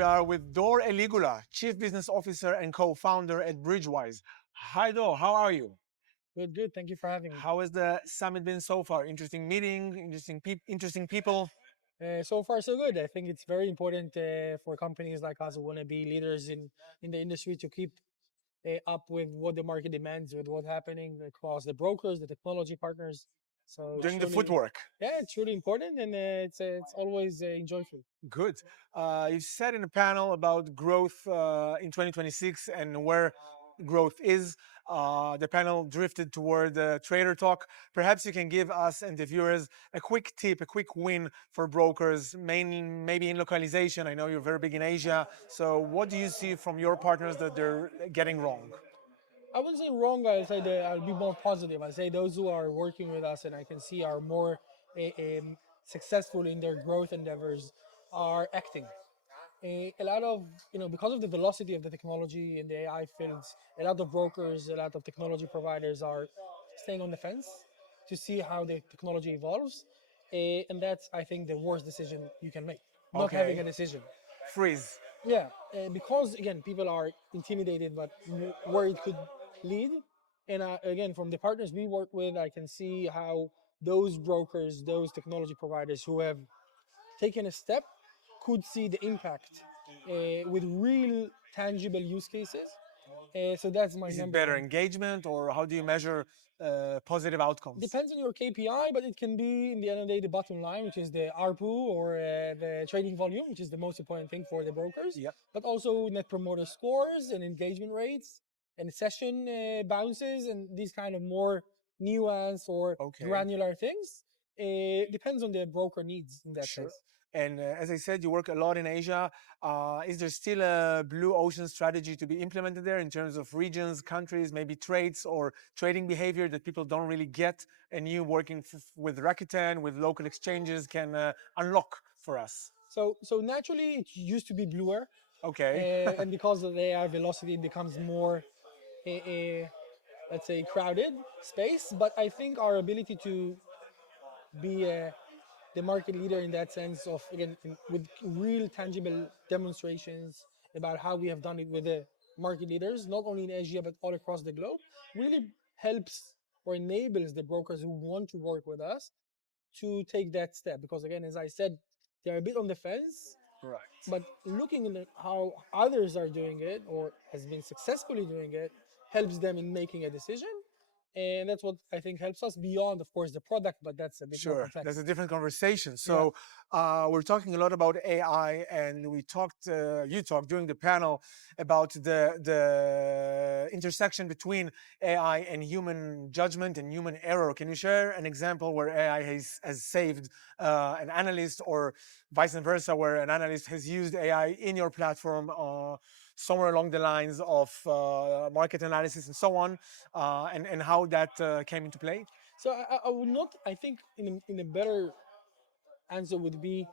We are with Dor Eligula, Chief Business Officer and co-founder at BridgeWise. Hi Dor, how are you? Good, good. Thank you for having me. How has the summit been so far? Interesting meeting, interesting people. So far, so good. I think it's very important for companies like us who want to be leaders in the industry to keep up with what the market demands, with what's happening across the brokers, the technology partners. So Doing the footwork. yeah, it's really important, and it's always enjoyable. Good. You said in a panel about growth in 2026 and where growth is. The panel drifted toward trader talk. Perhaps you can give us and the viewers a quick tip, a quick win for brokers, mainly maybe in localization. I know you're very big in Asia. So what do you see from your partners that they're getting wrong? I wouldn't say wrong. I say that I'll be more positive. I say those who are working with us and I can see are more successful in their growth endeavors are acting. A lot of because of the velocity of the technology in the AI fields, a lot of brokers, a lot of technology providers are staying on the fence to see how the technology evolves, and that's I think the worst decision you can make, not having Okay. a decision. Freeze. Yeah, because again, people are intimidated, but where it could lead. And again, from the partners we work with, I can see how those brokers, those technology providers who have taken a step could see the impact with real tangible use cases. So that's my Is it number better one. engagement or how do you measure positive outcomes? Depends on your KPI, but it can be in the end of the day the bottom line, which is the ARPU or the trading volume, which is the most important thing for the brokers, Yep. but also net promoter scores and engagement rates and session bounces and these kind of more nuanced or Okay. granular things. Depends on the broker needs in that Sure. sense. And as I said, you work a lot in Asia. Is there still a blue ocean strategy to be implemented there in terms of regions, countries, maybe trades or trading behavior that people don't really get? And you working with Rakuten, with local exchanges, can unlock for us. So naturally, it used to be bluer, Okay. and because of the AI velocity, it becomes more a let's say crowded space. But I think our ability to be the market leader in that sense of again with real tangible demonstrations about how we have done it with the market leaders, not only in Asia but all across the globe, really helps or enables the brokers who want to work with us to take that step. Because again, as I said, they're a bit on the fence, Right. but looking at how others are doing it or has been successfully doing it helps them in making a decision, and that's what I think helps us beyond, of course, the product, but that's a bit more Sure, complex. that's a different conversation. Yeah. So we're talking a lot about AI, and we talked, you talked during the panel about the intersection between AI and human judgment and human error. Can you share an example where AI has saved an analyst, or vice versa, where an analyst has used AI in your platform? Somewhere along the lines of market analysis and so on, and how that came into play? So I would not. I think in a better answer would be,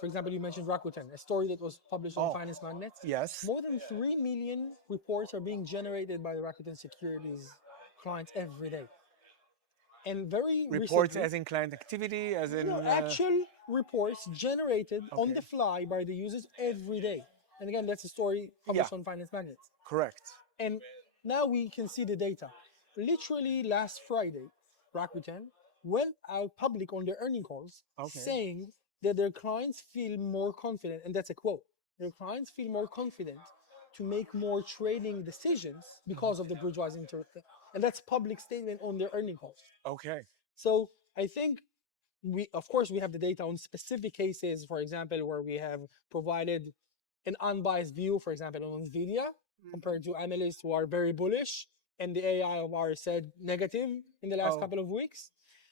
for example, you mentioned Rakuten, a story that was published on Oh, Finance Magnates. yes. More than 3 million reports are being generated by the Rakuten Securities clients every day. And very Reports recently, as in client activity, as in. no, actual reports generated on Okay. the fly by the users every day. And again, that's a story Yeah, published on Finance Magnates. correct. And now we can see the data. Literally last Friday, Rakuten went out public on their earning calls Okay. saying that their clients feel more confident, and that's a quote. Their clients feel more confident to make more trading decisions because of the BridgeWise and that's public statement on their earning calls. Okay. So I think of course, we have the data on specific cases, for example, where we have provided an unbiased view, for example, on Nvidia, compared to analysts who are very bullish, and the AI of ours said negative in the last Oh, couple of weeks.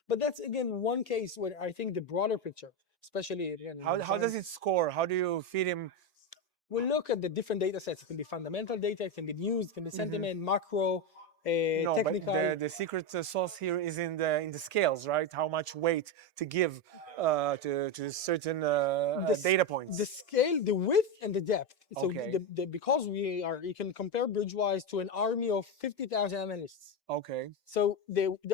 But that's again one case where I think the broader picture, especially again, how John, does it score? How do you feed him? we look at the different data sets. It can be fundamental data, it can be news, it can be Mhm. sentiment, macro, No, but technical. the secret sauce here is in the scales, right? How much weight to give to certain the data the points. scale, the width, and the depth. So Okay. because we are, you can compare BridgeWise to an army of 50,000 analysts. Okay. So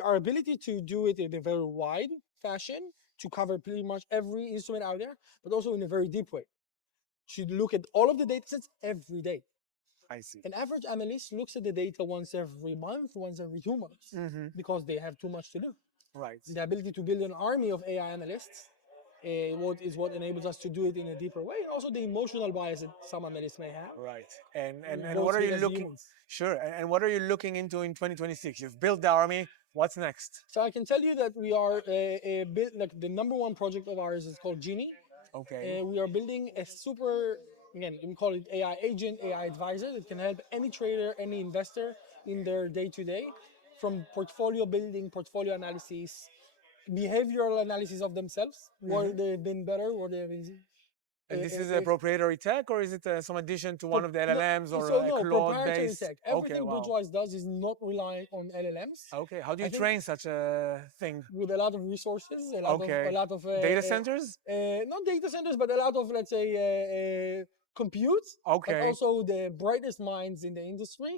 our ability to do it in a very wide fashion to cover pretty much every instrument out there, but also in a very deep way. should look at all of the data sets every day. I see. An average analyst looks at the data once every month, once every 2 months, because they have too much to do. Right. The ability to build an army of AI analysts what enables us to do it in a deeper way, and also the emotional bias that some analysts may have. Right. And Both what are seen you as looking? humans. Sure. And what are you looking into in 2026? You've built the army. What's next? So I can tell you that we are like the number one project of ours is called Genie. Okay. We are building a super, again, we call it AI agent, AI advisor that can help any trader, any investor in their day to day, from portfolio building, portfolio analysis, behavioral analysis of themselves, where they've been better, where they've been. And this is a proprietary tech, or is it some addition to one of the No, LLMs or so a no, Claude proprietary based? tech. Okay, Everything wow. BridgeWise does is not relying on LLMs. Okay, how do you I think train such a thing? with a lot of resources, Okay, a lot of data centers? not data centers, but a lot of, let's say, compute, but Okay, also the brightest minds in the industry.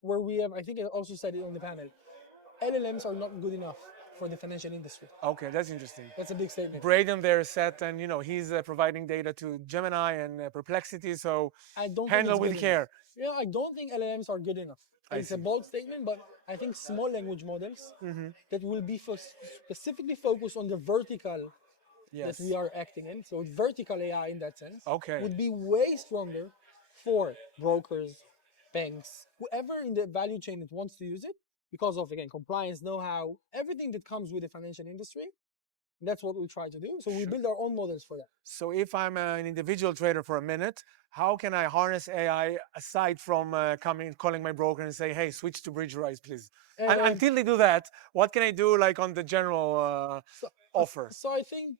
Where we have, I think I also said it on the panel, LLMs are not good enough for the financial industry. okay, that's interesting. That's a big statement. Braden there said, and he's providing data to Gemini and Perplexity, so I don't think handle it's with good care. enough. Yeah, I don't think LLMs are good enough. I It's a see. bold statement, but I think small language models that will be specifically focused on the vertical that Yes. we are acting in, so vertical AI in that sense, Okay. would be way stronger for brokers, banks, whoever in the value chain that wants to use it, because of, again, compliance, know-how, everything that comes with the financial industry. That's what we try to do. So we Sure. build our own models for that. So if I'm an individual trader for a minute, how can I harness AI aside from calling my broker and say, "Hey, switch to BridgeWise, please"? Until they do that, what can I do, like on the general So, offer? so I think,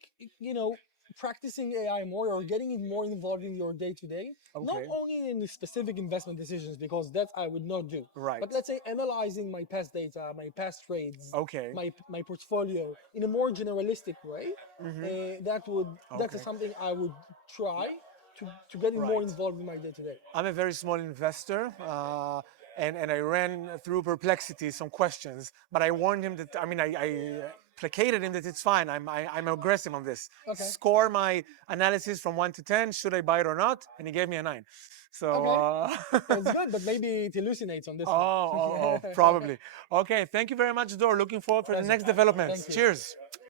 practicing AI more or getting it more involved in your day to day, not Okay. only in the specific investment decisions, because that I would not do, Right. but let's say analyzing my past data, my past trades, Okay. my portfolio in a more generalistic way. That's Okay. something I would try to getting more Right. involved in my day to day. I'm a very small investor, and I ran through Perplexity some questions, but I warned him that, I placated him that it's fine. I'm aggressive on this. Okay. Score my analysis from 1 to 10. Should I buy it or not? And he gave me a 9. So, Okay. That's good, but maybe it hallucinates on this one. probably. Okay, thank you very much, Dor. Looking forward for the Pleasure. next developments. Thank you. Cheers.